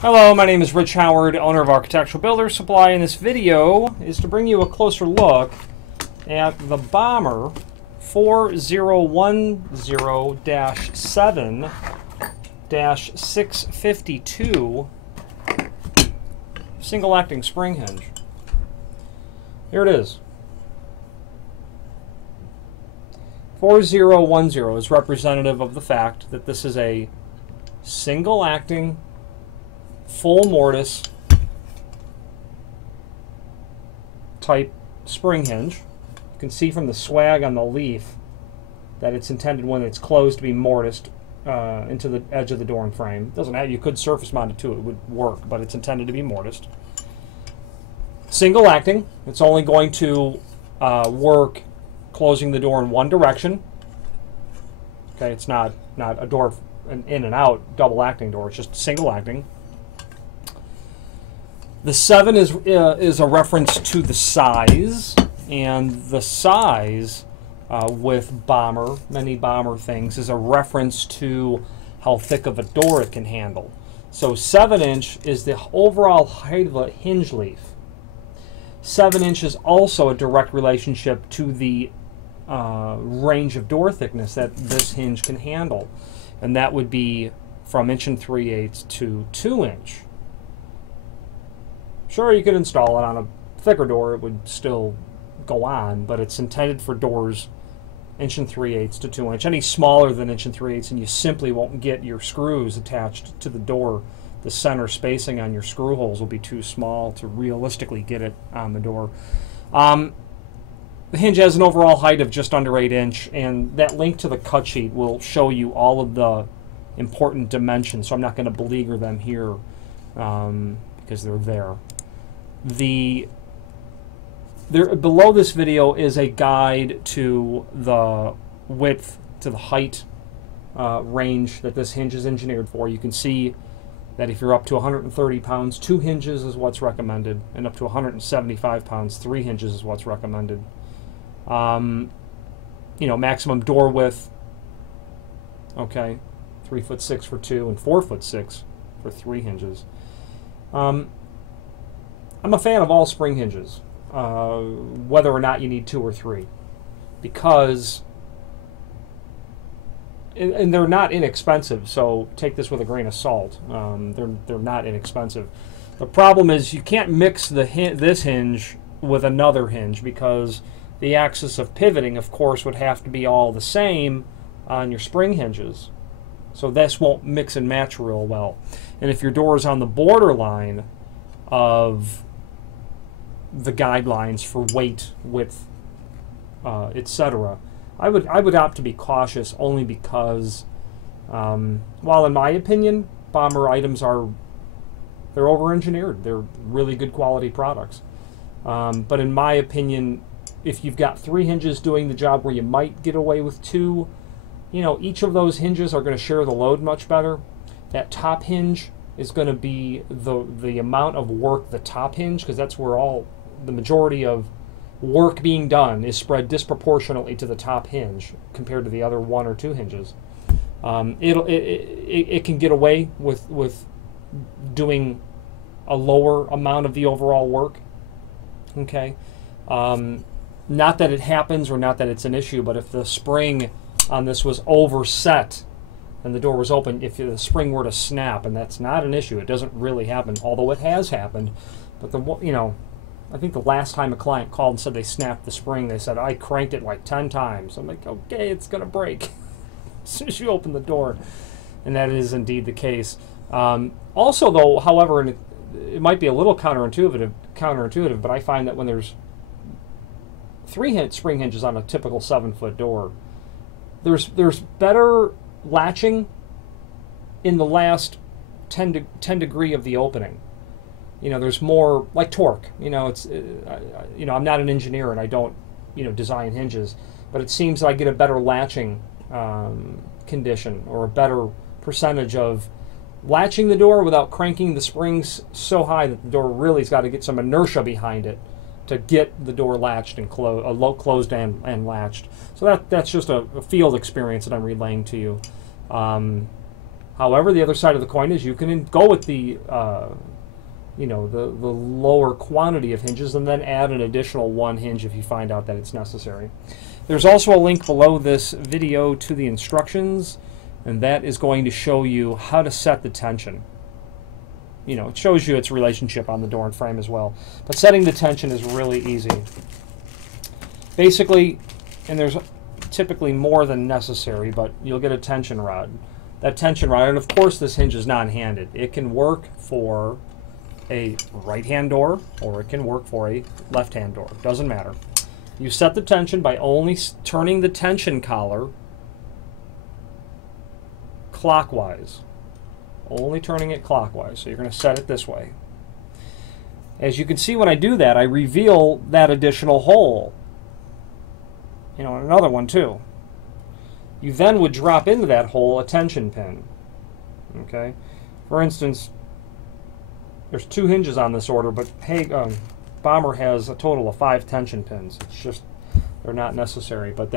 Hello, my name is Rich Howard, owner of Architectural Builder Supply, and this video is to bring you a closer look at the Bommer 4010-7-652 Single Acting Spring Hinge. Here it is. 4010 is representative of the fact that this is a single acting full mortise type spring hinge. You can see from the swag on the leaf that it's intended when it's closed to be mortised into the edge of the door and frame. Doesn't have, you could surface mount it too, it would work, but it's intended to be mortised. Single acting, it's only going to work closing the door in one direction. Okay, it's not a door in and out double acting door, it's just single acting. The 7 is a reference to the size, and the size with Bommer, many Bommer things, is a reference to how thick of a door it can handle. So 7-inch is the overall height of a hinge leaf. 7-inch is also a direct relationship to the range of door thickness that this hinge can handle, and that would be from 1 3/8 to 2-inch. Sure, you could install it on a thicker door, it would still go on, but it's intended for doors 1 3/8 to 2-inch. Any smaller than 1 3/8, and you simply won't get your screws attached to the door. The center spacing on your screw holes will be too small to realistically get it on the door. The hinge has an overall height of just under 8-inch, and that link to the cut sheet will show you all of the important dimensions, so I'm not going to beleaguer them here because they're there. Below this video is a guide to the width, to the height range that this hinge is engineered for. You can see that if you're up to 130 pounds, 2 hinges is what's recommended, and up to 175 pounds, 3 hinges is what's recommended. You know, maximum door width, okay, 3'6" for 2 and 4'6" for 3 hinges. I'm a fan of all spring hinges, whether or not you need 2 or 3, because, and they're not inexpensive, so take this with a grain of salt. They're not inexpensive. The problem is you can't mix this hinge with another hinge, because the axis of pivoting, of course, would have to be all the same on your spring hinges. So this won't mix and match real well. And if your door is on the borderline of the guidelines for weight, width, etc., I would opt to be cautious, only because while in my opinion Bommer items they're over-engineered, they're really good quality products, but in my opinion, if you've got 3 hinges doing the job where you might get away with 2, you know, each of those hinges are going to share the load much better. That top hinge is going to be the amount of work the top hinge, because that's where the majority of work being done is spread disproportionately to the top hinge compared to the other 1 or 2 hinges. It can get away with doing a lower amount of the overall work. Okay, not that it happens or not that it's an issue, but if the spring on this was overset and the door was open, if the spring were to snap, and that's not an issue, it doesn't really happen, although it has happened. But you know, I think the last time a client called and said they snapped the spring, they said, I cranked it like 10 times. I'm like, okay, it's going to break as soon as you open the door. And that is indeed the case. Also, though, however, and it might be a little counterintuitive, but I find that when there's 3 spring hinges on a typical 7-foot door, there's better latching in the last 10 degree of the opening. You know, there's more like torque. You know, it's you know, I'm not an engineer and I don't, you know, design hinges, but it seems I get a better latching condition, or a better percentage of latching the door without cranking the springs so high that the door really has got to get some inertia behind it to get the door latched and closed and latched. So that's just a field experience that I'm relaying to you. However, the other side of the coin is you can go with the you know, the lower quantity of hinges and then add an additional one hinge if you find out that it's necessary. There's also a link below this video to the instructions, and that is going to show you how to set the tension. You know, it shows you its relationship on the door and frame as well. But setting the tension is really easy. Basically, and there's typically more than necessary, but you'll get a tension rod. That tension rod, and of course this hinge is non-handed. It can work for a right-hand door or it can work for a left-hand door. Doesn't matter. You set the tension by only turning the tension collar clockwise. Only turning it clockwise. So you're going to set it this way. As you can see, when I do that, I reveal that additional hole. You know, and another one too. You then would drop into that hole a tension pin. Okay? For instance, there's 2 hinges on this order, but Bommer has a total of 5 tension pins. It's just, they're not necessary, but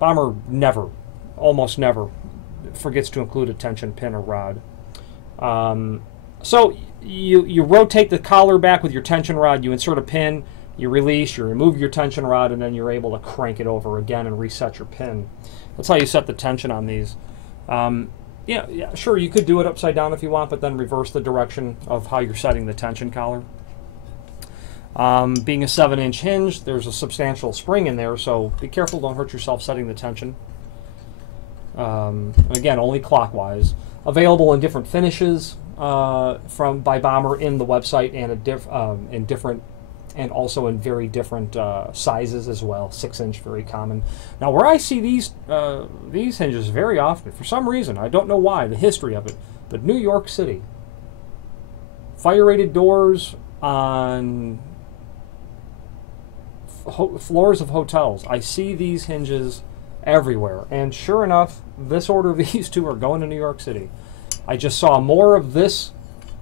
Bommer never, almost never, forgets to include a tension pin or rod. So you rotate the collar back with your tension rod, you insert a pin, you release, you remove your tension rod, and then you're able to crank it over again and reset your pin. That's how you set the tension on these. Yeah, sure, you could do it upside down if you want, but then reverse the direction of how you're setting the tension collar. Being a 7-inch hinge, there's a substantial spring in there, so be careful, don't hurt yourself setting the tension. Again, only clockwise. Available in different finishes by Bommer in the website, and in different, and also in very different sizes as well. 6-inch, very common. Now, where I see these hinges very often, for some reason, I don't know why, the history of it, but New York City. Fire-rated doors on floors of hotels. I see these hinges everywhere, and sure enough, this order of these 2 are going to New York City. I just saw more of this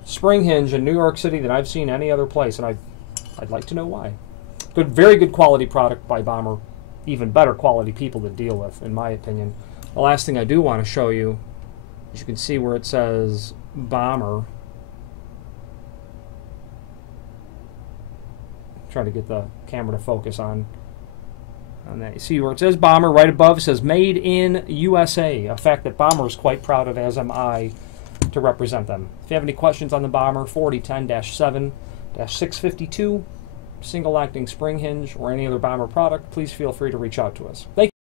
spring hinge in New York City than I've seen any other place, and I'd like to know why. Good, very good quality product by Bommer. Even better quality people to deal with, in my opinion. The last thing I do want to show you, as you can see where it says Bommer. Try to get the camera to focus on that. You see where it says Bommer right above, it says Made in USA, a fact that Bommer is quite proud of, as am I, to represent them. If you have any questions on the Bommer 4010-7-652, Single Acting Spring Hinge, or any other Bommer product, please feel free to reach out to us. Thank you.